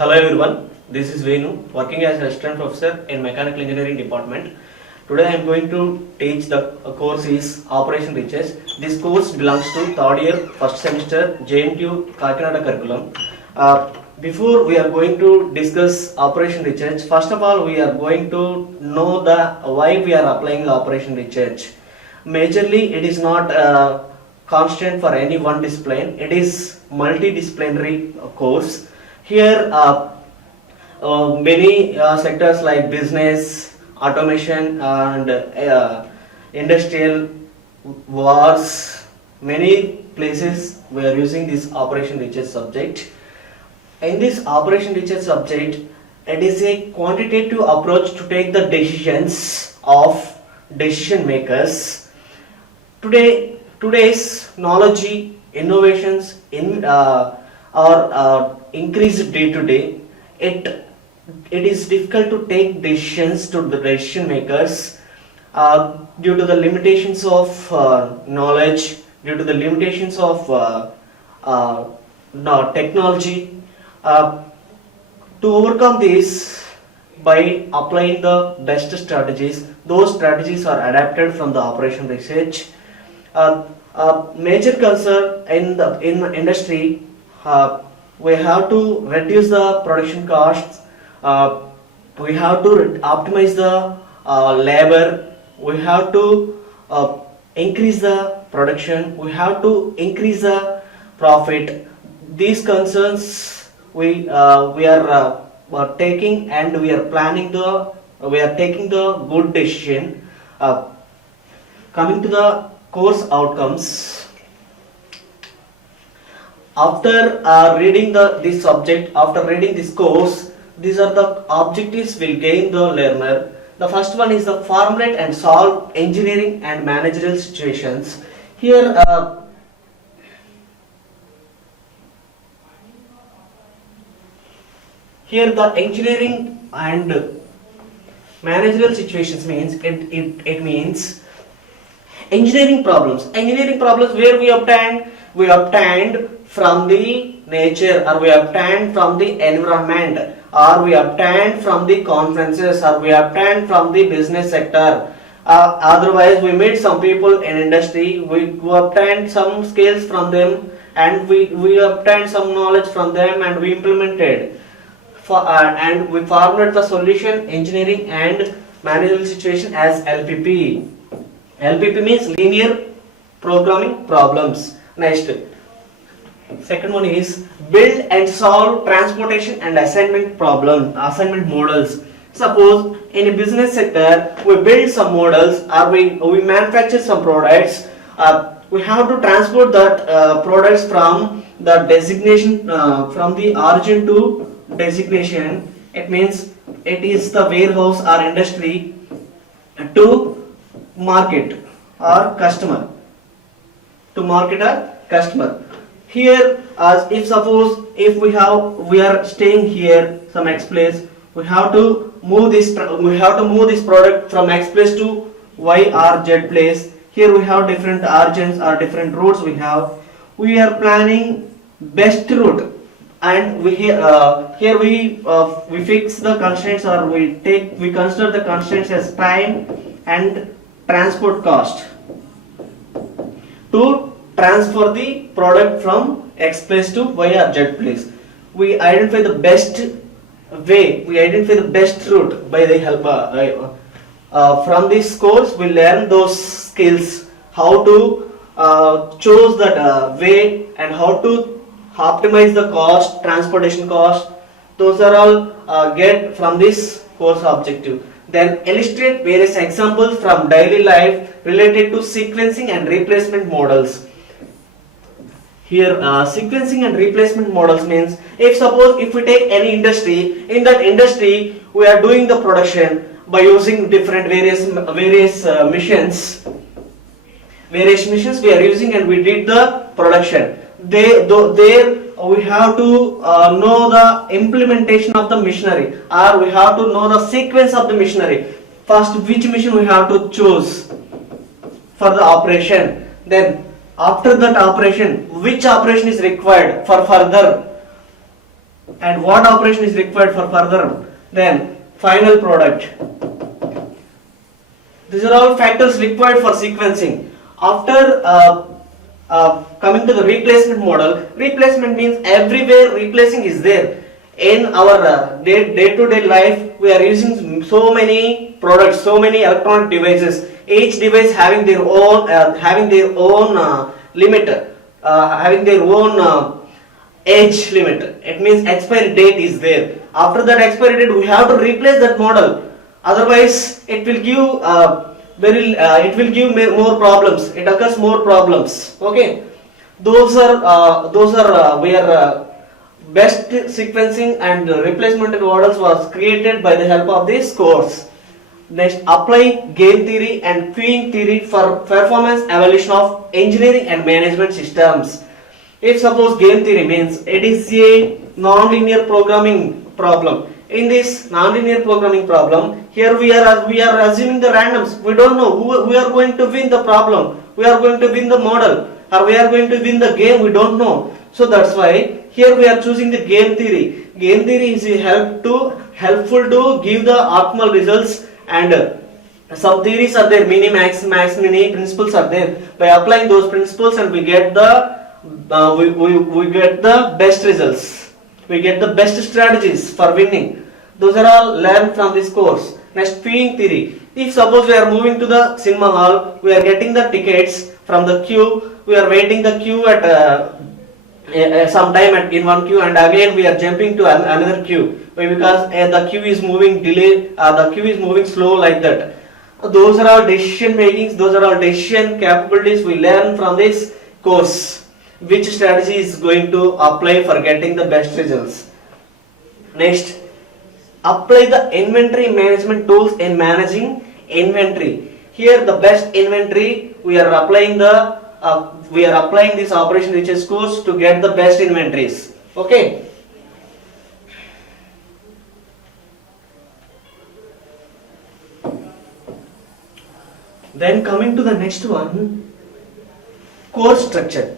Hello everyone, this is Venu, working as assistant professor in mechanical engineering department. Today I am going to teach the course is Operation Research. This course belongs to third year, first semester JNTU Kakinada curriculum. Before we are going to discuss Operation Research, first of all we are going to know the why we are applying Operation Research. Majorly it is not constant for any one discipline, it is multidisciplinary course. Here many sectors like business, automation and industrial wars, many places we are using this Operation Research subject. In this Operation Research subject, it is a quantitative approach to take the decisions of decision makers. Today's knowledge, innovations are increased day to day. It is difficult to take decisions to the decision makers due to the limitations of knowledge, due to the limitations of technology. To overcome this, by applying the best strategies, those strategies are adapted from the Operation Research. Major concern in the industry, we have to reduce the production costs, we have to optimize the labor, we have to increase the production, we have to increase the profit. These concerns we are taking, and we are taking the good decision. Coming to the course outcomes, after reading this subject, after reading this course, these are the objectives will gain the learner. The first one is the formulate and solve engineering and managerial situations. Here the engineering and managerial situations means it means engineering problems where we obtained from the nature, or we obtained from the environment, or we obtained from the conferences, or we obtained from the business sector. Otherwise we meet some people in industry, we obtained some skills from them, and we obtained some knowledge from them, and we implemented and we formulate the solution engineering and managerial situation as LPP. LPP means linear programming problems. Next, second one is build and solve transportation and assignment models. Suppose in a business sector we build some models, or we manufacture some products. We have to transport that products from the designation, from the origin to designation. It means it is the warehouse or industry to market or customer, here. As if suppose if we are staying here some X place, we have to move this product from X place to Y or Z place. Here we have different origins or different routes. We are planning best route, and we fix the constraints, or we consider the constraints as time and transport cost to transfer the product from X place to Y or Z place. We identify the best way, we identify the best route by the help from this course. We learn those skills, how to choose that way, and how to optimize the cost, transportation cost. Those are all get from this course objective. Then illustrate various examples from daily life related to sequencing and replacement models. Here sequencing and replacement models means, if we take any industry, in that industry we are doing the production by using different various machines we are using, and we did the production. There we have to know the implementation of the machinery, or we have to know the sequence of the machinery. First, which machine we have to choose for the operation, then after that operation, which operation is required for further and what operation is required for further, then final product. These are all factors required for sequencing. After coming to the replacement model, replacement means everywhere replacing is there. In our day-to-day life, we are using so many products, so many electronic devices. Each device having their own limit, having their own age limit. It means expiry date is there. After that expiry date, we have to replace that model. Otherwise, it will give more problems. It occurs more problems. Okay, those are where best sequencing and replacement models was created by the help of this course. Next, apply game theory and queuing theory for performance evaluation of engineering and management systems. If suppose game theory means it is a non-linear programming problem. In this non-linear programming problem, here we are assuming the randoms. We don't know who we are going to win the problem. We are going to win the model, or we are going to win the game. We don't know. So that's why here we are choosing the game theory. Game theory is helpful to give the optimal results, and some theories are there. Mini, max, mini principles are there. By applying those principles, and we get the we get the best results. We get the best strategies for winning. Those are all learned from this course. Next, queuing theory. If suppose we are moving to the cinema hall, we are getting the tickets from the queue. We are waiting the queue at some time in one queue, and again we are jumping to another queue because the queue is moving the queue is moving slow like that. Those are all decision makings. Those are all decision capabilities we learn from this course. Which strategy is going to apply for getting the best results. Next, apply the inventory management tools in managing inventory. Here the best inventory, we are applying this operation riches course to get the best inventories. Okay. Then coming to the next one, course structure.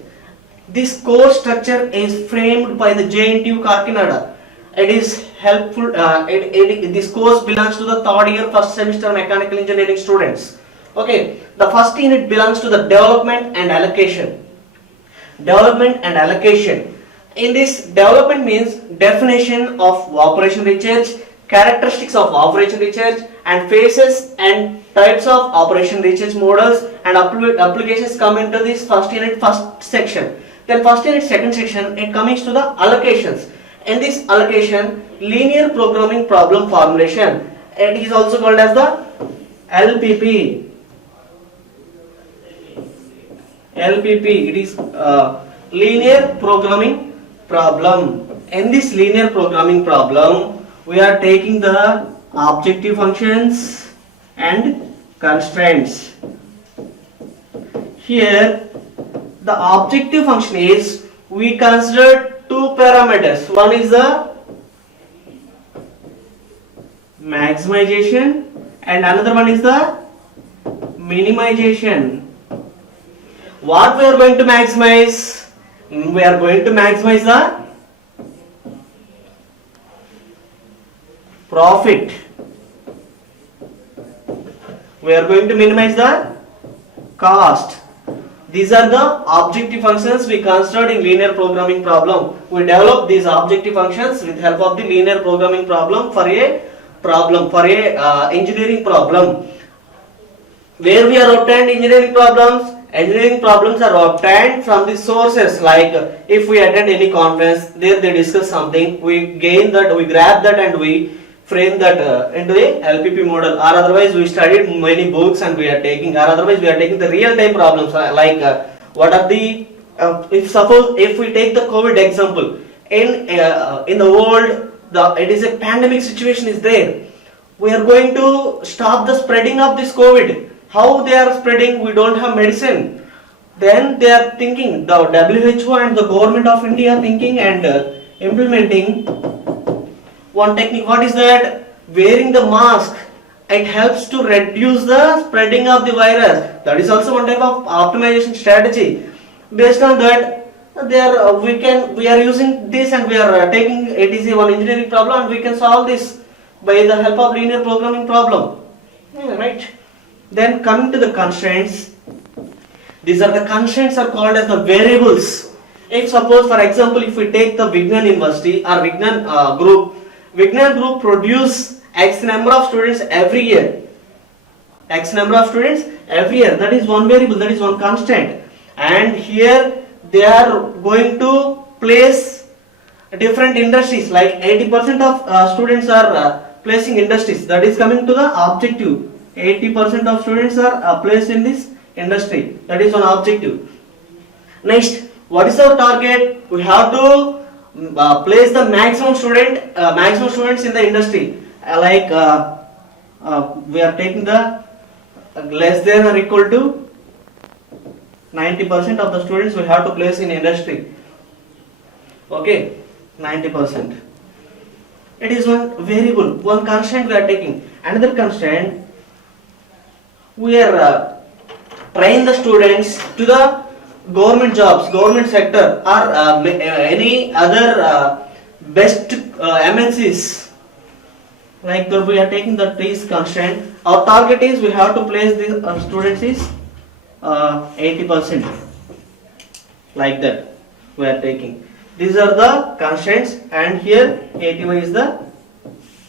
This course structure is framed by the JNTU Kakinada. It is helpful. This course belongs to the third year, first semester mechanical engineering students. Okay, the first unit belongs to the development and allocation. Development and allocation. In this, development means definition of operation research, characteristics of operation research, and phases and types of operation research models and applications come into this first unit, first section. Then first unit, second section, it comes to the allocations. In this allocation, linear programming problem formulation. It is also called as the LPP. LPP. It is linear programming problem. In this linear programming problem, we are taking the objective functions and constraints. Here, the objective function is, we consider two parameters. One is the maximization and another one is the minimization. What we are going to maximize? We are going to maximize the profit. We are going to minimize the cost. These are the objective functions we considered in linear programming problem. We develop these objective functions with help of the linear programming problem for a engineering problem. Where we are obtained engineering problems? Engineering problems are obtained from the sources, like if we attend any conference, there they discuss something, we gain that, we grab that and we frame that into a LPP model, or otherwise we studied many books and we are taking, or otherwise we are taking the real time problems, like what are the if we take the COVID example, in the world, it is a pandemic situation is there. We are going to stop the spreading of this COVID. How they are spreading? We don't have medicine. Then they are thinking, the WHO and the government of India are thinking and implementing one technique. What is that? Wearing the mask. It helps to reduce the spreading of the virus. That is also one type of optimization strategy. Based on that, they are we are using this, and we are taking it is one engineering problem, and we can solve this by the help of linear programming problem. Yeah, right. Then coming to the constraints, these are the constraints are called as the variables. If suppose for example if we take the Vignan University or Vignan group produce X number of students every year. X number of students every year, that is one variable, that is one constant. And here they are going to place different industries, like 80% of students are placing industries, that is coming to the objective. 80% of students are placed in this industry, that is one objective. Next, what is our target? We have to place the maximum students in the industry. We are taking the less than or equal to 90% of the students we have to place in industry. Okay, 90%. It is one variable, one constant we are taking. Another constant, we are train the students to the government jobs, government sector, or any other best MNCs. Like we are taking the this constant. Our target is we have to place the students is 80%. Like that we are taking. These are the constraints, and here 81 is the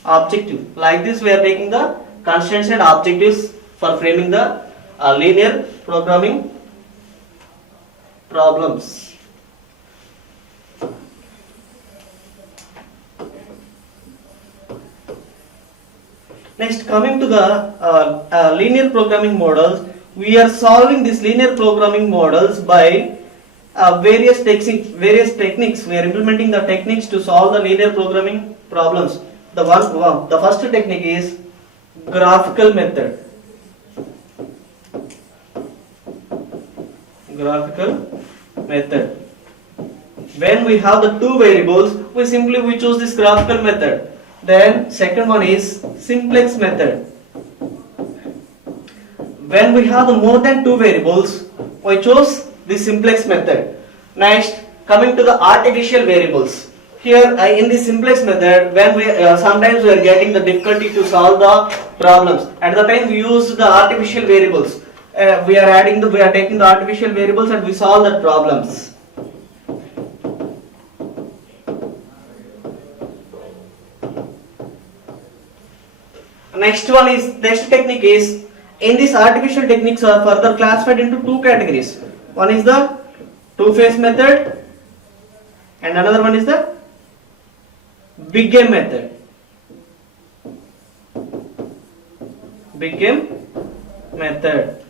objective. Like this we are taking the constraints and objectives for framing the linear programming problems. Next, coming to the linear programming models, we are solving these linear programming models by various techniques. We are implementing the techniques to solve the linear programming problems. The first technique is graphical method. Graphical method. When we have the two variables, we choose this graphical method. Then second one is simplex method. When we have the more than two variables, we choose the simplex method. Next, coming to the artificial variables. Here in the simplex method, when we sometimes we are getting the difficulty to solve the problems. At the time we use the artificial variables. We are taking the artificial variables and we solve the problems. Next technique is, in this artificial techniques are further classified into two categories. One is the two-phase method and another one is the big game method. Big game method.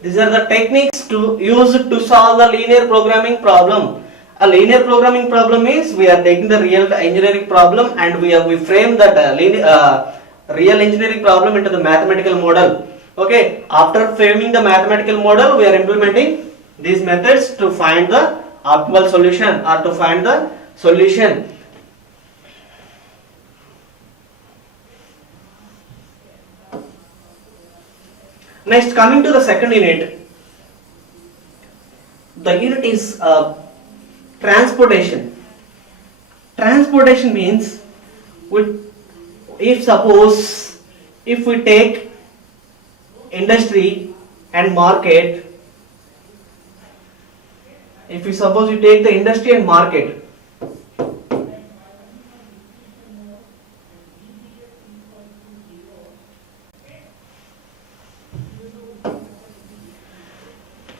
These are the techniques to use to solve the linear programming problem. A linear programming problem is we are taking the real engineering problem and we frame that real engineering problem into the mathematical model. Okay, after framing the mathematical model, we are implementing these methods to find the optimal solution or to find the solution. Next, coming to the second unit, the unit is transportation. Transportation means if we take industry and market, if we suppose we take the industry and market,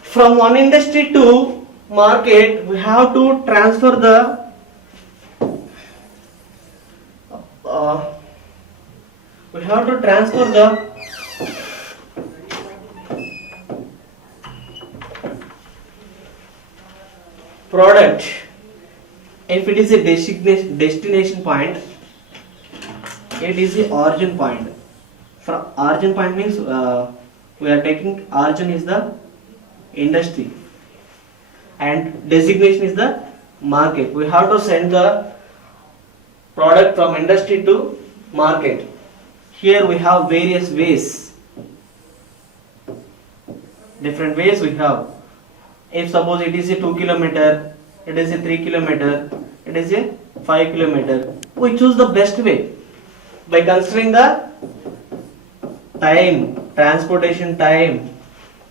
from one industry to market, we have to transfer the product. If it is a destination point, it is the origin point. From origin point means we are taking origin is the industry and designation is the market. We have to send the product from industry to market. Here we have various ways, different ways we have. If suppose it is a 2 kilometer it is a 3 kilometer, it is a 5 kilometer. We choose the best way by considering the time, transportation time,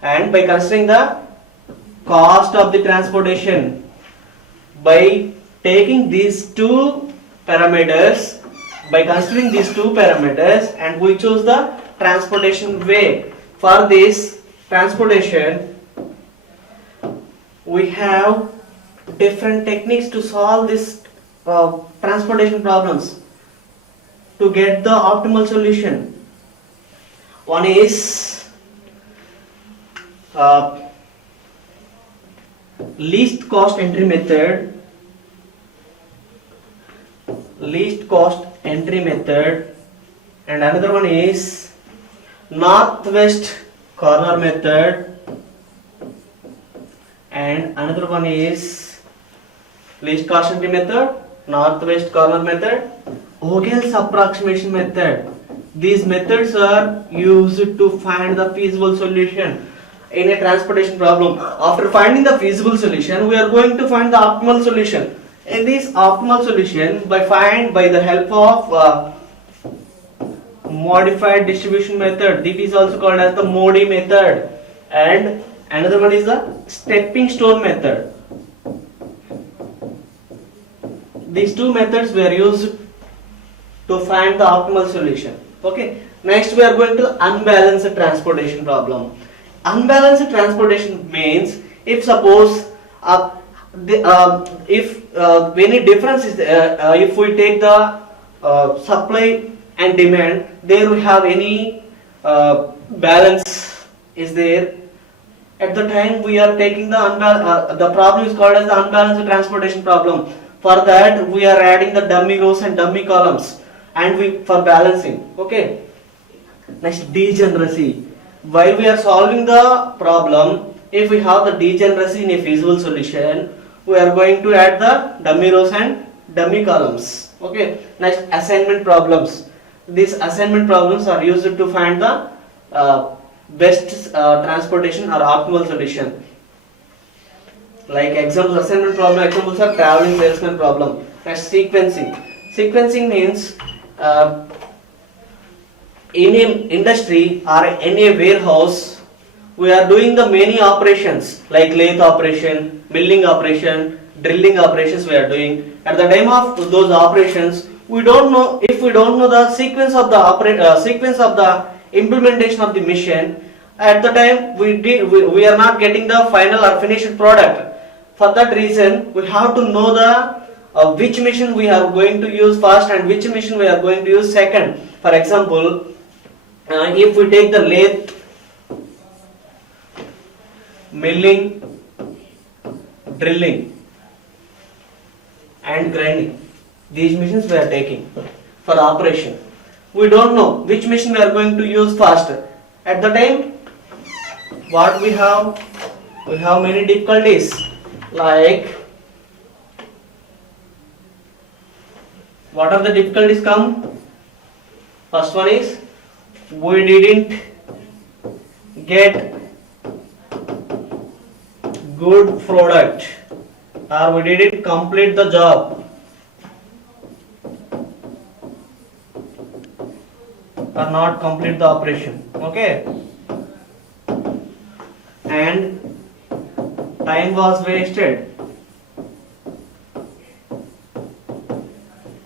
and by considering the cost of the transportation. By taking these two parameters, by considering these two parameters, and we choose the transportation way. For this transportation, we have different techniques to solve this transportation problems to get the optimal solution. One is least cost entry method, and another one is northwest corner method, and another one is least cost entry method, northwest corner method, Vogel's approximation method. These methods are used to find the feasible solution in a transportation problem. After finding the feasible solution, we are going to find the optimal solution. In this optimal solution, by the help of modified distribution method, this is also called as the MODI method, and another one is the stepping stone method. These two methods were used to find the optimal solution. Okay. Next, we are going to unbalanced transportation problem. Unbalanced transportation means if suppose if any difference is if we take the supply and demand, there we have any balance is there. At the time we are taking the problem is called as the unbalanced transportation problem. For that we are adding the dummy rows and dummy columns, and for balancing. Okay. Next, degeneracy. While we are solving the problem, if we have the degeneracy in a feasible solution, we are going to add the dummy rows and dummy columns. Okay. Next, assignment problems. These assignment problems are used to find the best transportation or optimal solution. Like examples, assignment problem examples are traveling salesman problem. Next, sequencing. Sequencing means in an industry or in a warehouse, we are doing the many operations like lathe operation, milling operation, drilling operations we are doing. At the time of those operations, we don't know the sequence of the implementation of the machine. At the time we are not getting the final or finished product. For that reason, we have to know the which machine we are going to use first and which machine we are going to use second. For example, if we take the lathe, milling, drilling and grinding, these machines we are taking for operation. We don't know which machine we are going to use first. At the time, what we have many difficulties. Like, what are the difficulties come? First one is we didn't get good product, or we didn't complete the job, or not complete the operation. Okay. And time was wasted,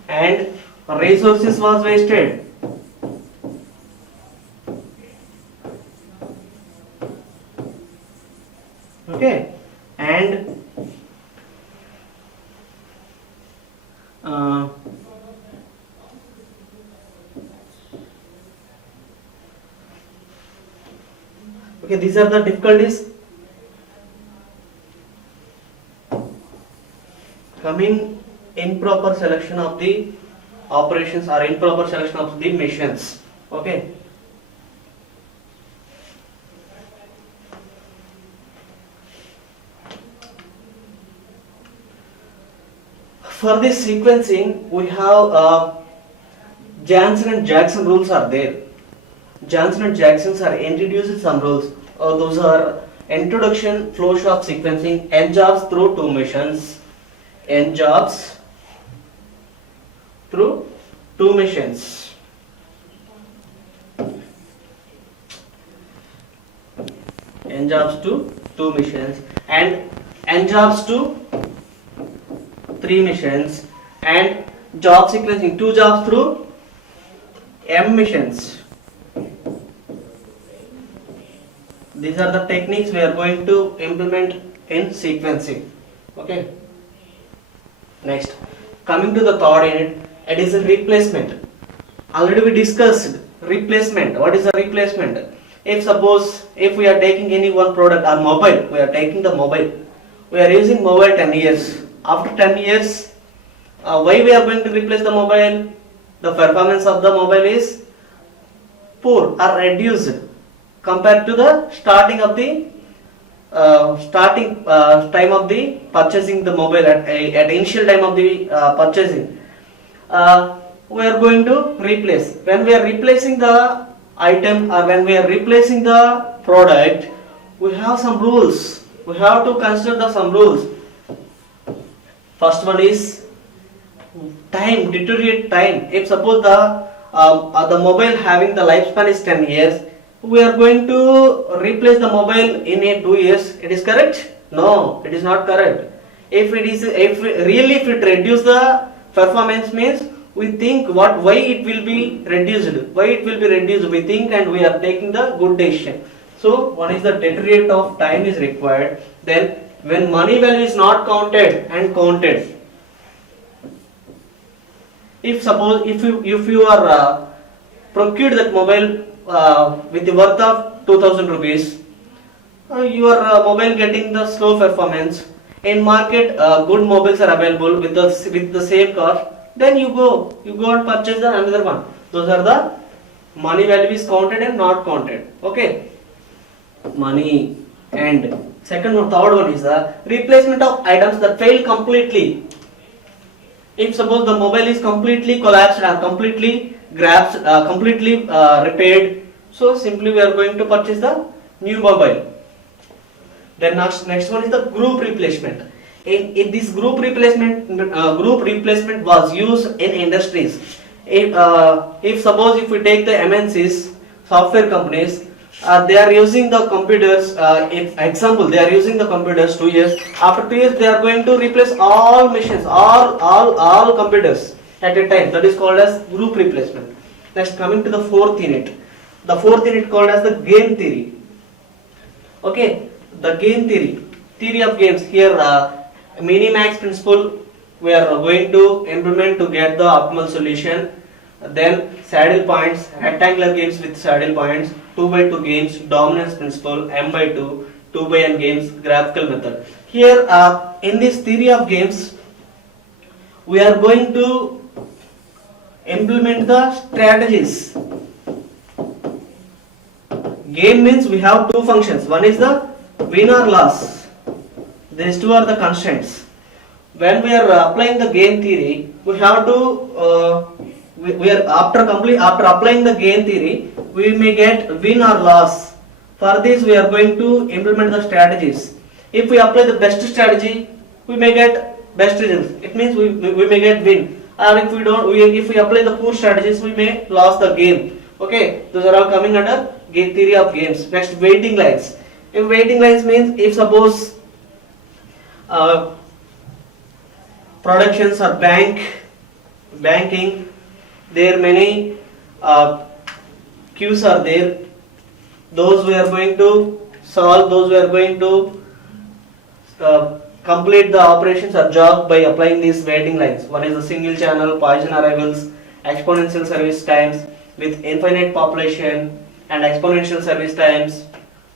and resources was wasted. Okay. And okay, these are the difficulties. Coming, improper selection of the operations or improper selection of the machines. Okay. For this sequencing, we have Janssen and Jackson rules are there. Janssen and Jackson are introduced some rules. Those are introduction, flow of sequencing, end jobs through two missions, n jobs through two machines. N jobs to two machines and n jobs to three machines and job sequencing two jobs through m machines. These are the techniques we are going to implement in sequencing. Okay. Next, coming to the third unit, it is a replacement. Already we discussed replacement. What is a replacement? If suppose if we are taking any one product or mobile, we are taking the mobile. We are using mobile 10 years. After 10 years, why we are going to replace the mobile? The performance of the mobile is poor or reduced compared to the starting of the time of the purchasing the mobile at initial time of the purchasing. We are going to replace. When we are replacing the item or when we are replacing the product, we have some rules. We have to consider some rules. First one is time, deteriorate time. If suppose the mobile having the lifespan is 10 years, we are going to replace the mobile in 2 years. It is correct? No, it is not correct. If it reduce the performance means we think why it will be reduced. Why it will be reduced? We think and we are taking the good decision. So one is the deteriorate of time is required. Then when money value is not counted and counted. If suppose if you are procured that mobile with the worth of 2000 rupees, your mobile getting the slow performance. In market, good mobiles are available with the same cost. Then you go and purchase another one. Those are the money value is counted and not counted. Okay, money. And third one is the replacement of items that fail completely. If suppose the mobile is completely collapsed or completely repaired, so simply we are going to purchase the new mobile. Then next one is the group replacement. In this group replacement was used in industries. If suppose if we take the MNCs, software companies, they are using the computers. If example, they are using the computers 2 years. After 2 years, they are going to replace all machines, all computers at a time. That is called as group replacement. Next, coming to the fourth unit. The fourth unit called as the game theory. Okay, the game theory of games. Here, minimax principle we are going to implement to get the optimal solution. Then saddle points, rectangular games with saddle points, 2x2 games, dominance principle, m/2, 2x n games, graphical method. Here, in this theory of games, we are going to implement the strategies. Game means we have two functions. One is the win or loss. These two are the constraints. When we are applying the game theory, we have to after applying the game theory, we may get win or loss. For this, we are going to implement the strategies. If we apply the best strategy, we may get best results. It means we may get win. Or if we don't, if we apply the poor strategies, we may lose the game. Okay, those are all coming under game theory of games. Next, waiting lines. If waiting lines means if suppose productions or banking, there many queues are there. Those we are going to solve. Those we are going to complete the operations or job by applying these waiting lines. One is the single channel, Poisson arrivals, exponential service times with infinite population, and exponential service times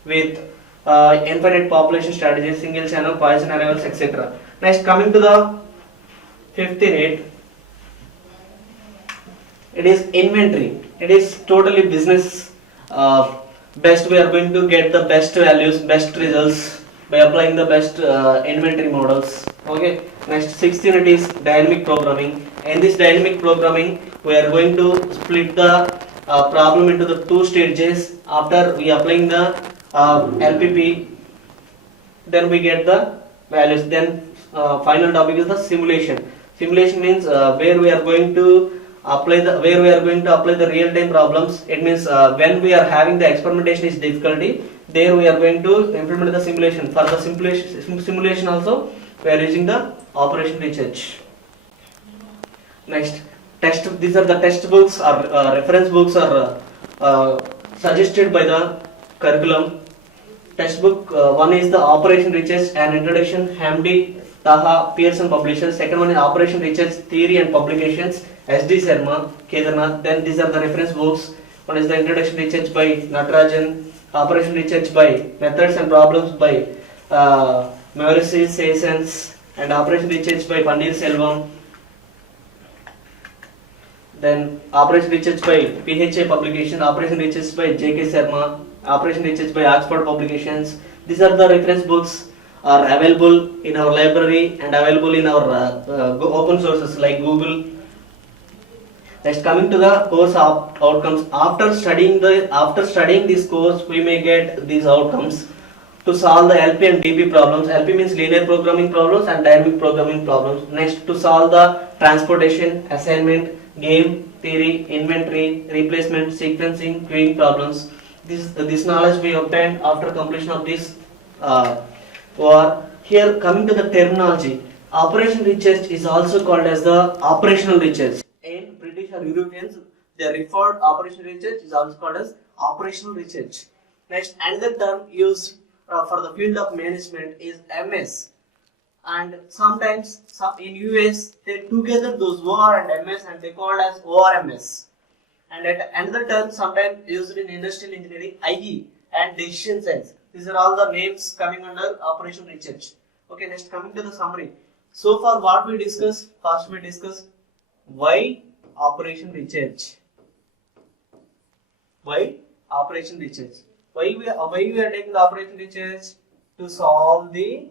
with infinite population strategies, single channel, Poisson arrivals, etc. Next, coming to the fifth unit, it is inventory. It is totally business. Best we are going to get the best values, best results by applying the best inventory models. Okay. Next, sixth unit is dynamic programming. In this dynamic programming, we are going to split the problem into the two stages. After we applying the LPP, then we get the values. Then final topic is the simulation. Simulation means where we are going to apply the real time problems. It means when we are having the experimentation is difficulty, there we are going to implement the simulation. For the simulation also we are using the operation research. Next, these are the textbooks or reference books are suggested by the curriculum. Textbook one is the Operation Research and Introduction, Hamdi, Taha, Pearson Publishers. Second one is Operation Research Theory and Publications, S.D. Sharma, Kedarnath. Then these are the reference books. One is the Introduction Research by Natarajan, Operation Research by Methods and Problems by Maurice Sessions, and Operation Research by Pandir Selvam. Then Operation Research by PHA Publication, Operation Research by J.K. Sharma, Operation Research by Oxford Publications. These are the reference books are available in our library and available in our open sources like Google. Next, coming to the course outcomes. After studying this course, we may get these outcomes to solve the LP and DP problems. LP means linear programming problems and dynamic programming problems. Next, to solve the transportation, assignment, game theory, inventory, replacement, sequencing, queuing problems. This knowledge we obtained after completion of this or here coming to the terminology. Operation research is also called as the operational research. In British or Europeans, they referred operation research is also called as operational research. Next, another term used for the field of management is MS. And sometimes in US they together those OR and MS and they called as ORMS. And at another term sometimes used in industrial engineering, IE and decision science. These are all the names coming under operation research. Okay, next coming to the summary. So far what we discussed, first we discussed why operation research. Why operation research? Why we are taking the operation research? To solve the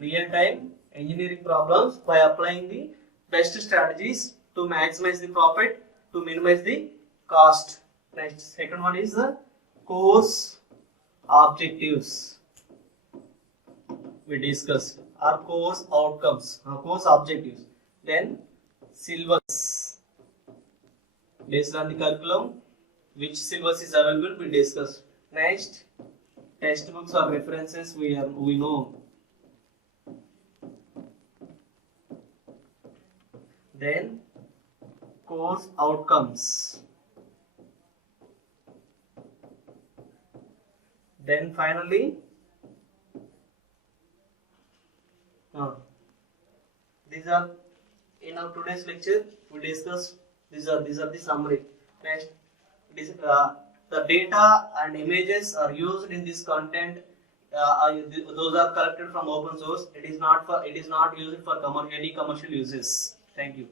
real-time engineering problems by applying the best strategies to maximize the profit, to minimize the cost. Next, second one is the course objectives. We discussed our course outcomes, our course objectives. Then syllabus. Based on the curriculum, which syllabus is available, we discussed. Next, textbooks or references we know. Then course outcomes. Then finally these are in our today's lecture we discussed these are the summary. Next, the data and images are used in this content. Those are collected from open source. It is not used for any commercial uses. Thank you.